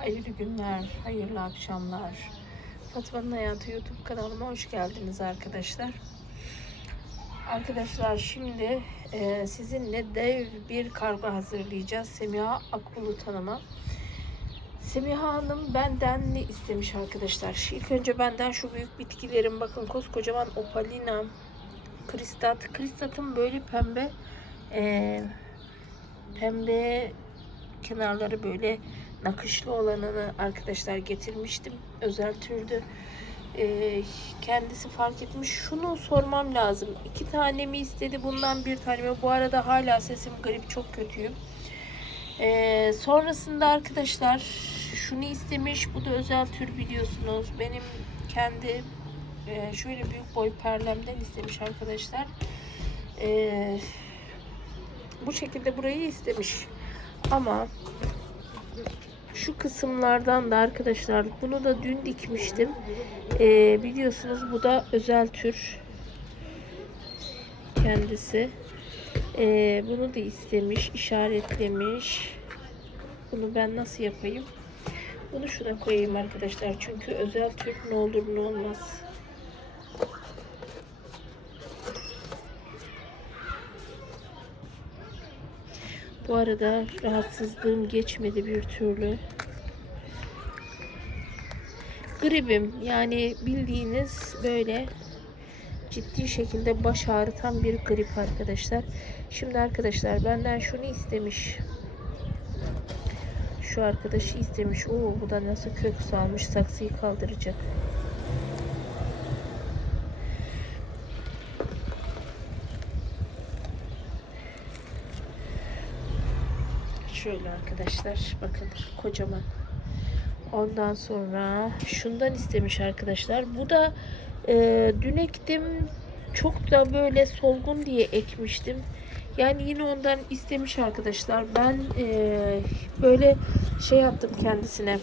Hayırlı günler, hayırlı akşamlar. Fatma'nın Hayatı YouTube kanalıma hoş geldiniz arkadaşlar. Arkadaşlar şimdi e, sizinle dev bir kargo hazırlayacağız Semiha Akbulut Hanım'a. Semiha Hanım benden ne istemiş arkadaşlar? İlk önce benden şu büyük bitkilerin bakın koskocaman opalina, kristat. Kristatın böyle pembe e, pembe kenarları böyle nakışlı olanını arkadaşlar getirmiştim. Özel türdü. Ee, kendisi fark etmiş. Şunu sormam lazım. İki tane mi istedi bundan bir tane mi? Bu arada hala sesim garip çok kötüyüm. Ee, sonrasında arkadaşlar şunu istemiş. Bu da özel tür biliyorsunuz. Benim kendi e, şöyle büyük boy perlemden istemiş arkadaşlar. Ee, bu şekilde burayı istemiş. Ama şu kısımlardan da arkadaşlar bunu da dün dikmiştim. Ee, biliyorsunuz bu da özel tür kendisi. Ee, bunu da istemiş, işaretlemiş. Bunu ben nasıl yapayım? Bunu şuna koyayım arkadaşlar. Çünkü özel tür ne olur ne olmaz. Bu arada rahatsızlığım geçmedi bir türlü. Gribim yani bildiğiniz böyle ciddi şekilde baş ağrıtan bir grip arkadaşlar. Şimdi arkadaşlar benden şunu istemiş. Şu arkadaşı istemiş. Oo bu da nasıl kök salmış saksıyı kaldıracak. Şöyle arkadaşlar bakın kocaman. Ondan sonra şundan istemiş arkadaşlar. Bu da e, dün ektim. Çok da böyle solgun diye ekmiştim. Yani yine ondan istemiş arkadaşlar. Ben e, böyle şey yaptım kendisine.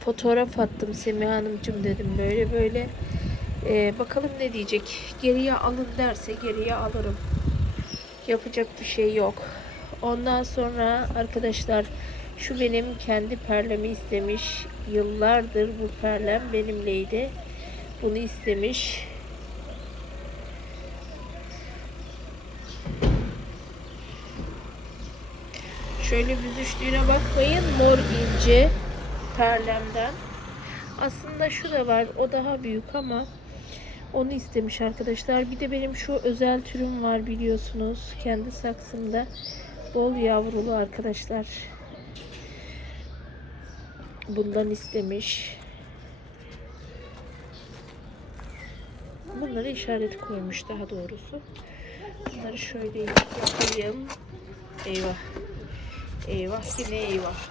Fotoğraf attım Semih Hanımcığım dedim böyle böyle. E, bakalım ne diyecek. Geriye alın derse geriye alırım. Yapacak bir şey yok. Ondan sonra arkadaşlar şu benim kendi perlemi istemiş. Yıllardır bu perlem benimleydi. Bunu istemiş. Şöyle büzüştüğüne bakmayın. Mor ince perlemden. Aslında şu da var. O daha büyük ama onu istemiş arkadaşlar. Bir de benim şu özel türüm var biliyorsunuz. Kendi saksımda. Bol yavrulu arkadaşlar. Bundan istemiş. Bunları işaret koymuş daha doğrusu. Bunları şöyle yapayım. Eyvah. Eyvah yine eyvah.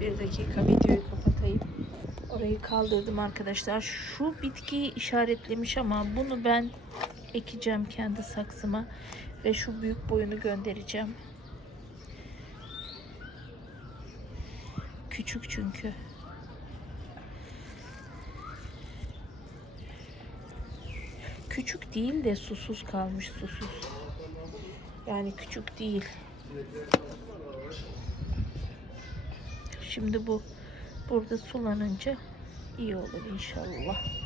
Bir dakika videoyu kapatayım. Orayı kaldırdım arkadaşlar. Şu bitkiyi işaretlemiş ama bunu ben ekeceğim kendi saksıma ve şu büyük boyunu göndereceğim. Küçük çünkü. Küçük değil de susuz kalmış susuz. Yani küçük değil. Şimdi bu burada sulanınca iyi olur inşallah.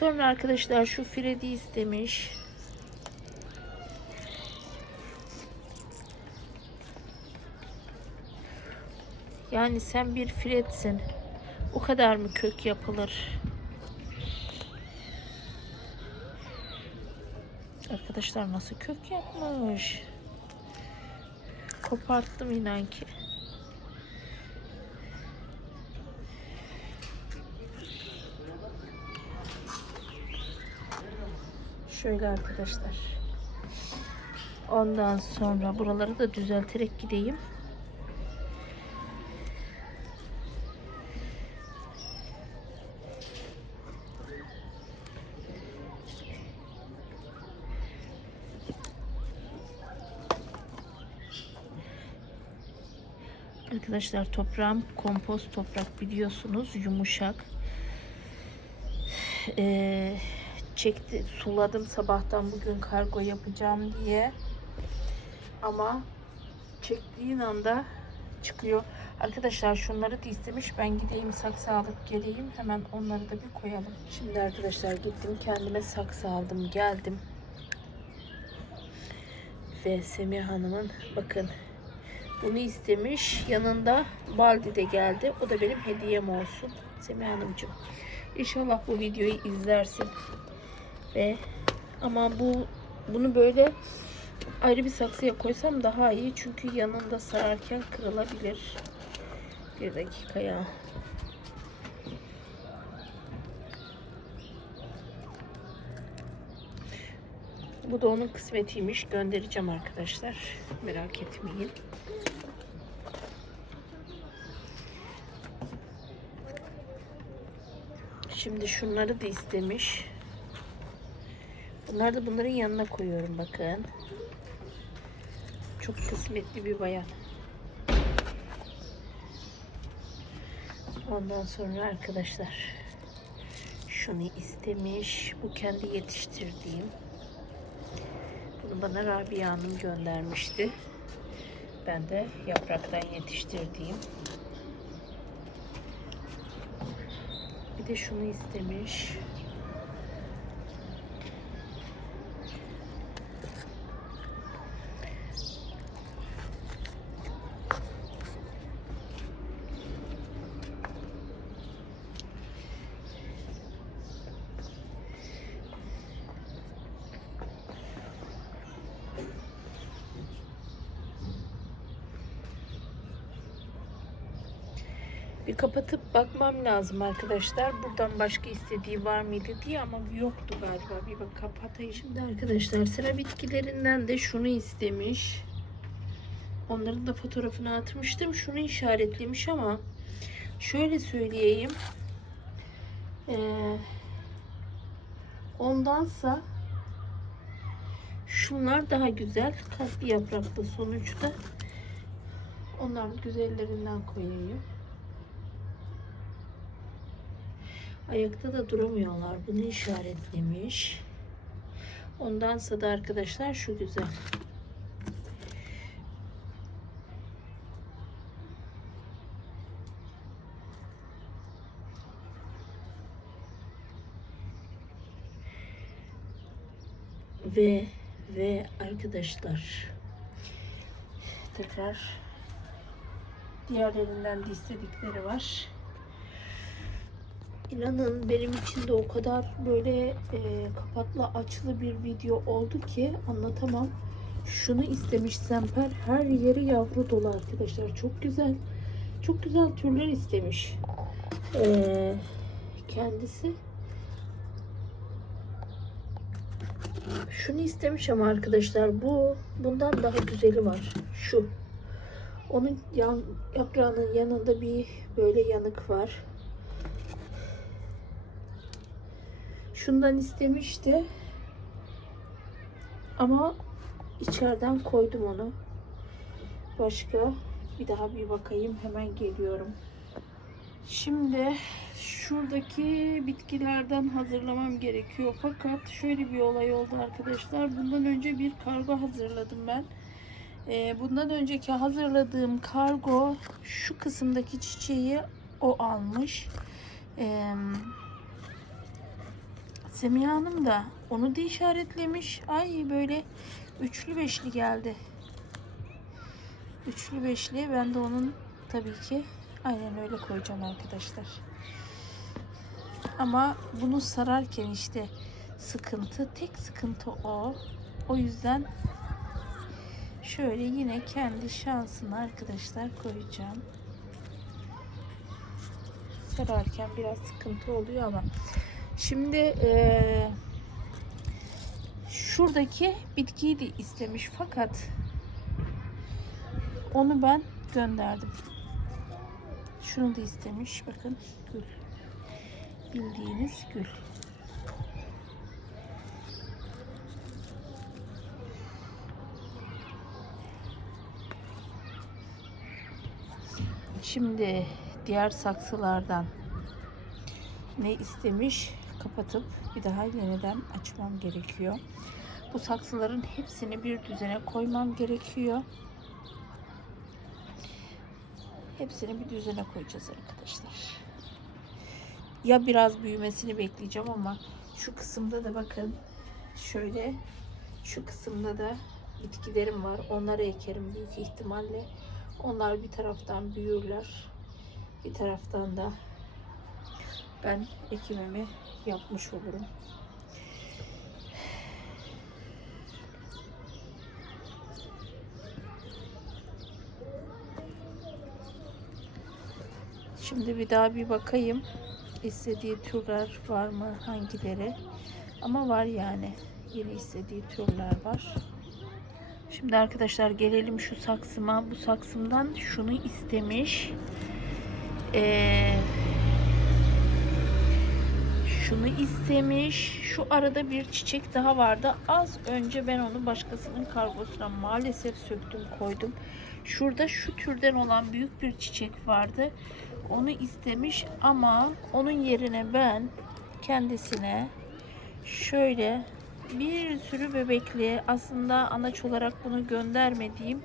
Sonra arkadaşlar şu Freddy istemiş. Yani sen bir Fred'sin. O kadar mı kök yapılır? Arkadaşlar nasıl kök yapmış? Koparttım inan ki. Şöyle arkadaşlar. Ondan sonra buraları da düzelterek gideyim. Arkadaşlar toprağım kompost toprak biliyorsunuz yumuşak. Ee, çekti suladım sabahtan bugün kargo yapacağım diye. Ama çektiğin anda çıkıyor. Arkadaşlar şunları da istemiş. Ben gideyim saksı alıp geleyim. Hemen onları da bir koyalım. Şimdi arkadaşlar gittim kendime saksı aldım. Geldim. Ve Semih Hanım'ın bakın bunu istemiş. Yanında baldi de geldi. O da benim hediyem olsun. Semih Hanımcığım. İnşallah bu videoyu izlersin. Ve ama bu bunu böyle ayrı bir saksıya koysam daha iyi. Çünkü yanında sararken kırılabilir. Bir dakika ya. Bu da onun kısmetiymiş. Göndereceğim arkadaşlar. Merak etmeyin. Şimdi şunları da istemiş. Bunlar da bunların yanına koyuyorum bakın. Çok kısmetli bir bayan. Ondan sonra arkadaşlar şunu istemiş. Bu kendi yetiştirdiğim. Bunu bana Rabia Hanım göndermişti. Ben de yapraktan yetiştirdiğim. Bir de şunu istemiş. Bir kapatıp bakmam lazım arkadaşlar. Buradan başka istediği var mıydı diye ama yoktu galiba. Bir bak kapatayım. Şimdi arkadaşlar sıra bitkilerinden de şunu istemiş. Onların da fotoğrafını atmıştım. Şunu işaretlemiş ama şöyle söyleyeyim. Ee, ondansa şunlar daha güzel. Tatlı yapraklı sonuçta. Onların güzellerinden koyayım. Ayakta da duramıyorlar. Bunu işaretlemiş. Ondansa da arkadaşlar şu güzel. Ve ve arkadaşlar tekrar diğerlerinden de istedikleri var. İnanın benim için de o kadar böyle e, kapatlı açlı bir video oldu ki anlatamam. Şunu istemiş Semper. Her yeri yavru dolu arkadaşlar. Çok güzel. Çok güzel türler istemiş. E, kendisi. Şunu istemiş ama arkadaşlar bu bundan daha güzeli var. Şu. Onun yan, yaprağının yanında bir böyle yanık var. Şundan istemişti. Ama içeriden koydum onu. Başka bir daha bir bakayım. Hemen geliyorum. Şimdi şuradaki bitkilerden hazırlamam gerekiyor. Fakat şöyle bir olay oldu arkadaşlar. Bundan önce bir kargo hazırladım ben. Ee, bundan önceki hazırladığım kargo şu kısımdaki çiçeği o almış. Semiha Hanım da onu da işaretlemiş. Ay böyle üçlü beşli geldi. Üçlü beşli. Ben de onun tabii ki aynen öyle koyacağım arkadaşlar. Ama bunu sararken işte sıkıntı, tek sıkıntı o. O yüzden şöyle yine kendi şansını arkadaşlar koyacağım. Sararken biraz sıkıntı oluyor ama Şimdi eee, şuradaki bitkiyi de istemiş fakat onu ben gönderdim. Şunu da istemiş. Bakın gül. Bildiğiniz gül. Şimdi diğer saksılardan ne istemiş kapatıp bir daha yeniden açmam gerekiyor. Bu saksıların hepsini bir düzene koymam gerekiyor. hepsini bir düzene koyacağız arkadaşlar. Ya biraz büyümesini bekleyeceğim ama şu kısımda da bakın şöyle şu kısımda da bitkilerim var. Onları ekerim büyük ihtimalle. Onlar bir taraftan büyürler. Bir taraftan da ben ekimimi yapmış olurum. Şimdi bir daha bir bakayım. İstediği türler var mı? Hangileri? Ama var yani. Yine istediği türler var. Şimdi arkadaşlar gelelim şu saksıma. Bu saksımdan şunu istemiş. Ee, şunu istemiş. Şu arada bir çiçek daha vardı. Az önce ben onu başkasının kargosuna maalesef söktüm koydum. Şurada şu türden olan büyük bir çiçek vardı. Onu istemiş ama onun yerine ben kendisine şöyle bir sürü bebekli aslında anaç olarak bunu göndermediğim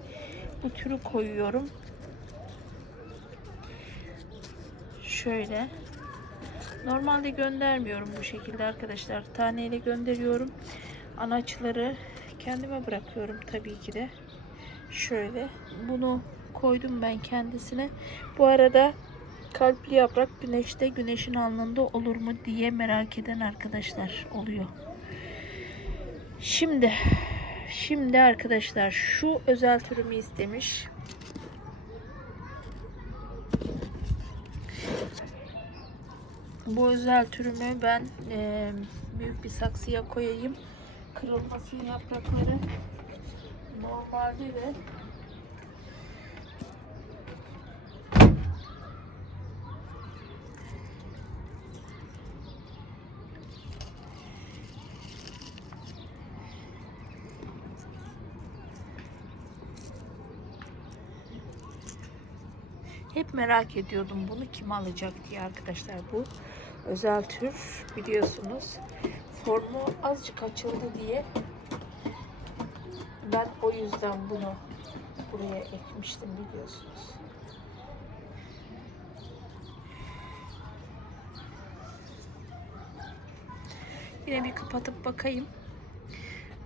bu türü koyuyorum. Şöyle. Normalde göndermiyorum bu şekilde arkadaşlar. Taneyle gönderiyorum. Anaçları kendime bırakıyorum tabii ki de. Şöyle. Bunu koydum ben kendisine. Bu arada kalpli yaprak güneşte güneşin alnında olur mu diye merak eden arkadaşlar oluyor. Şimdi şimdi arkadaşlar şu özel türümü istemiş. Bu özel türümü ben e, büyük bir saksıya koyayım. Kırılmasın yaprakları. Normalde de Hep merak ediyordum bunu kim alacak diye arkadaşlar. Bu özel tür biliyorsunuz. Formu azıcık açıldı diye ben o yüzden bunu buraya ekmiştim biliyorsunuz. Yine bir kapatıp bakayım.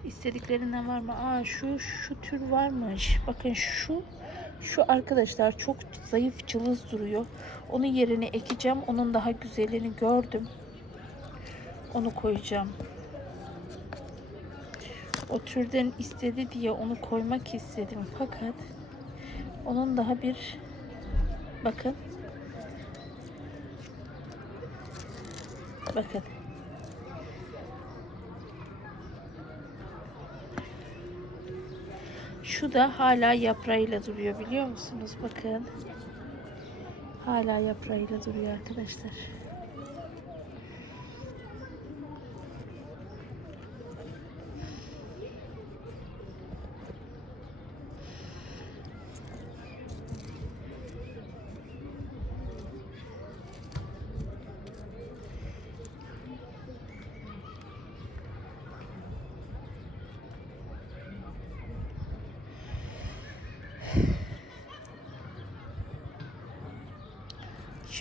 İstediklerinden var mı? Aa şu şu tür varmış. Bakın şu şu arkadaşlar çok zayıf cılız duruyor. Onun yerine ekeceğim. Onun daha güzelini gördüm. Onu koyacağım. O türden istedi diye onu koymak istedim. Fakat onun daha bir bakın bakın Şu da hala yaprağıyla duruyor biliyor musunuz? Bakın. Hala yaprağıyla duruyor arkadaşlar.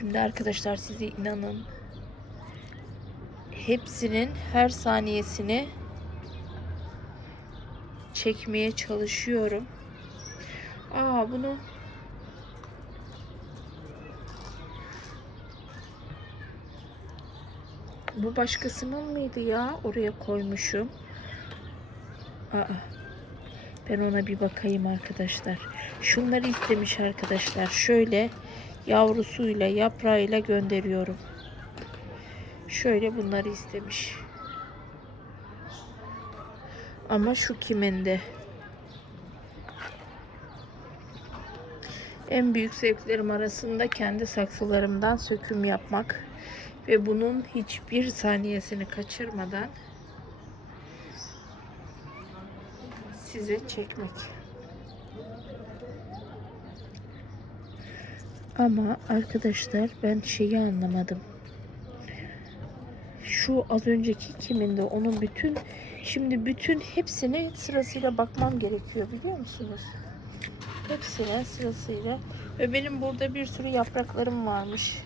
Şimdi arkadaşlar size inanın hepsinin her saniyesini çekmeye çalışıyorum. Aa bunu Bu başkasının mıydı ya? Oraya koymuşum. Aa. Ben ona bir bakayım arkadaşlar. Şunları istemiş arkadaşlar. Şöyle yavrusuyla yaprağıyla gönderiyorum. Şöyle bunları istemiş. Ama şu kiminde? En büyük zevklerim arasında kendi saksılarımdan söküm yapmak ve bunun hiçbir saniyesini kaçırmadan size çekmek. Ama arkadaşlar ben şeyi anlamadım. Şu az önceki kiminde onun bütün şimdi bütün hepsine sırasıyla bakmam gerekiyor biliyor musunuz? Hepsine sırasıyla Ve benim burada bir sürü yapraklarım varmış.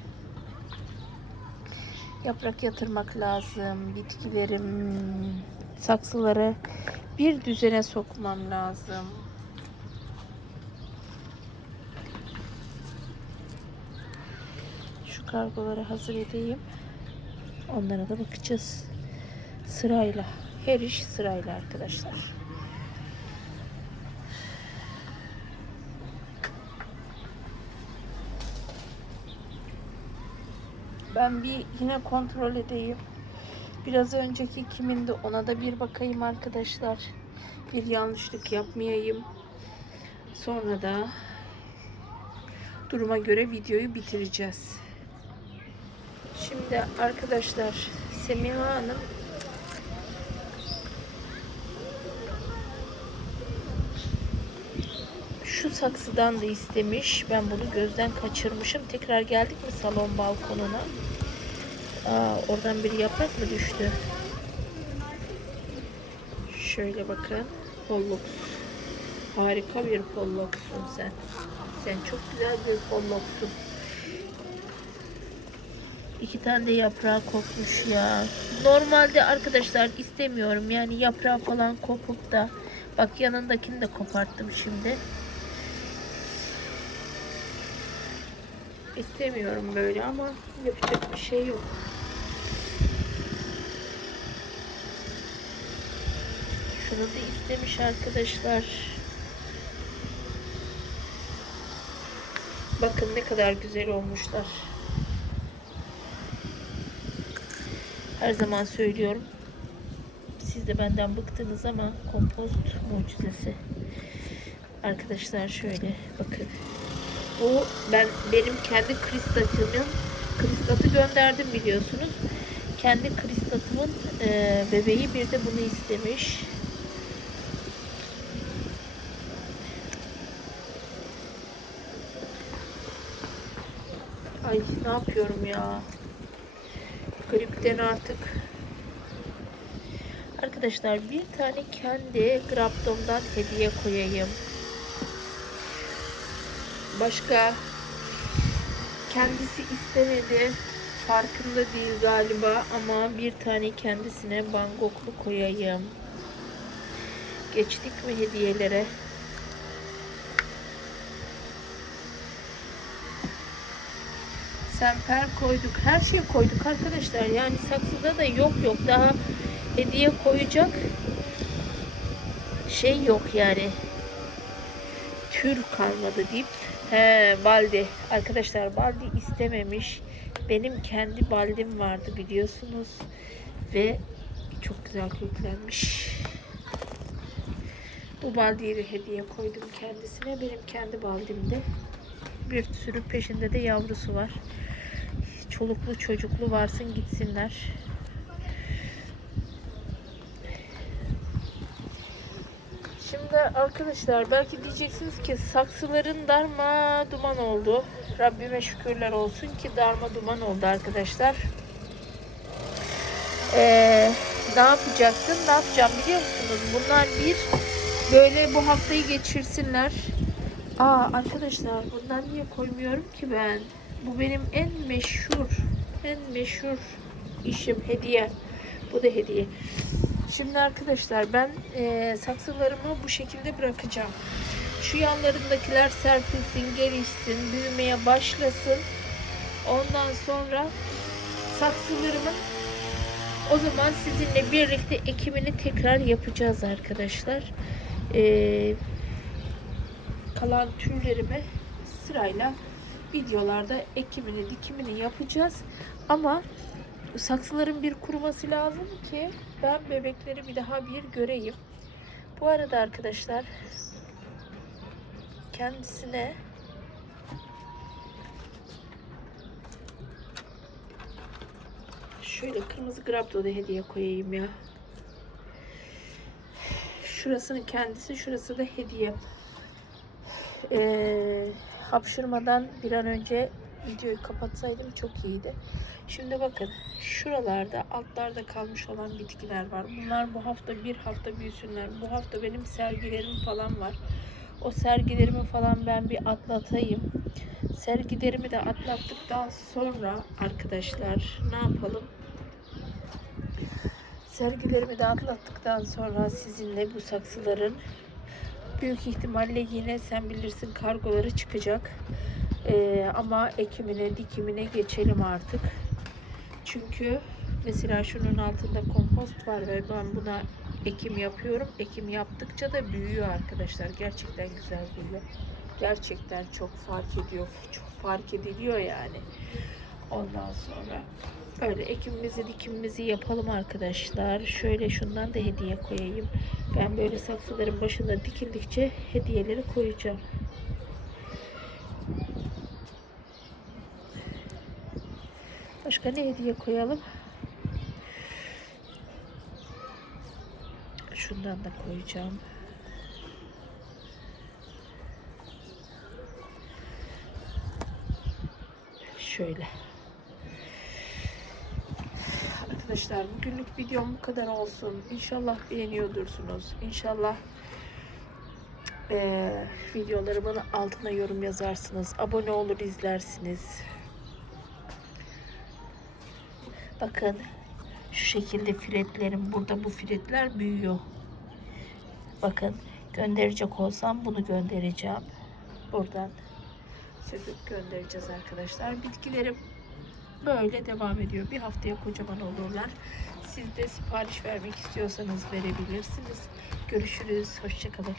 Yaprak yatırmak lazım. Bitkilerim, saksıları bir düzene sokmam lazım. Şu kargoları hazır edeyim. Onlara da bakacağız. Sırayla. Her iş sırayla arkadaşlar. Ben bir yine kontrol edeyim. Biraz önceki kimindi ona da bir bakayım arkadaşlar. Bir yanlışlık yapmayayım. Sonra da duruma göre videoyu bitireceğiz. Şimdi arkadaşlar Semiha Hanım şu saksıdan da istemiş. Ben bunu gözden kaçırmışım. Tekrar geldik mi salon balkonuna? Aa, oradan bir yaprak mı düştü? Şöyle bakın. Pollux. Harika bir polluxsun sen. Sen çok güzel bir polluxsun. İki tane de yaprağı kopmuş ya. Normalde arkadaşlar istemiyorum. Yani yaprağı falan kopup da bak yanındakini de koparttım şimdi. İstemiyorum böyle ama yapacak bir şey yok. Şunu da istemiş arkadaşlar. Bakın ne kadar güzel olmuşlar. Her zaman söylüyorum. Siz de benden bıktınız ama kompost mucizesi. Arkadaşlar şöyle bakın. Bu ben benim kendi kristatımın kristatı gönderdim biliyorsunuz. Kendi kristatımın e, bebeği bir de bunu istemiş. Ay ne yapıyorum ya? Gripten artık. Arkadaşlar bir tane kendi Graptom'dan hediye koyayım. Başka kendisi istemedi. Farkında değil galiba ama bir tane kendisine bangoklu koyayım. Geçtik mi hediyelere? Semper koyduk. Her şeyi koyduk arkadaşlar. Yani saksıda da yok yok. Daha hediye koyacak şey yok yani. Tür kalmadı deyip he baldi. Arkadaşlar baldi istememiş. Benim kendi baldim vardı biliyorsunuz. Ve çok güzel köklenmiş. Bu baldiyi de hediye koydum kendisine. Benim kendi baldimde. Bir sürü peşinde de yavrusu var. Çoluklu çocuklu varsın gitsinler. Şimdi arkadaşlar belki diyeceksiniz ki saksıların darma duman oldu. Rabbime şükürler olsun ki darma duman oldu arkadaşlar. Ee, ne yapacaksın? Ne yapacağım biliyor musunuz? Bunlar bir böyle bu haftayı geçirsinler. Aa arkadaşlar bundan niye koymuyorum ki ben? Bu benim en meşhur, en meşhur işim hediye. Bu da hediye. Şimdi arkadaşlar ben e, saksılarımı bu şekilde bırakacağım. Şu yanlarındakiler serpilsin, gelişsin, büyümeye başlasın. Ondan sonra saksılarımın o zaman sizinle birlikte ekimini tekrar yapacağız arkadaşlar. E, kalan türlerimi sırayla videolarda ekimini dikimini yapacağız. Ama saksıların bir kuruması lazım ki ben bebekleri bir daha bir göreyim. Bu arada arkadaşlar kendisine şöyle kırmızı grapto da hediye koyayım ya. Şurasının kendisi, şurası da hediye. Ee, hapşırmadan bir an önce videoyu kapatsaydım çok iyiydi. Şimdi bakın şuralarda altlarda kalmış olan bitkiler var. Bunlar bu hafta bir hafta büyüsünler. Bu hafta benim sergilerim falan var. o sergilerimi falan ben bir atlatayım. Sergilerimi de atlattıktan sonra arkadaşlar ne yapalım? Sergilerimi de atlattıktan sonra sizinle bu saksıların büyük ihtimalle yine sen bilirsin kargoları çıkacak. Ee, ama ekimine dikimine geçelim artık. Çünkü mesela şunun altında kompost var ve ben buna ekim yapıyorum. Ekim yaptıkça da büyüyor arkadaşlar. Gerçekten güzel büyüyor. Gerçekten çok fark ediyor. Çok fark ediliyor yani. Ondan sonra öyle ekimimizi dikimimizi yapalım arkadaşlar. Şöyle şundan da hediye koyayım. Ben böyle saksıların başında dikildikçe hediyeleri koyacağım. Başka ne hediye koyalım? Şundan da koyacağım. Şöyle. Arkadaşlar bugünlük videom bu kadar olsun. İnşallah beğeniyordursunuz. İnşallah eee videolarımın altına yorum yazarsınız. Abone olur izlersiniz. Bakın şu şekilde filetlerim burada bu filetler büyüyor. Bakın gönderecek olsam bunu göndereceğim. Buradan söküp göndereceğiz arkadaşlar. Bitkilerim böyle devam ediyor. Bir haftaya kocaman olurlar. Siz de sipariş vermek istiyorsanız verebilirsiniz. Görüşürüz. Hoşçakalın.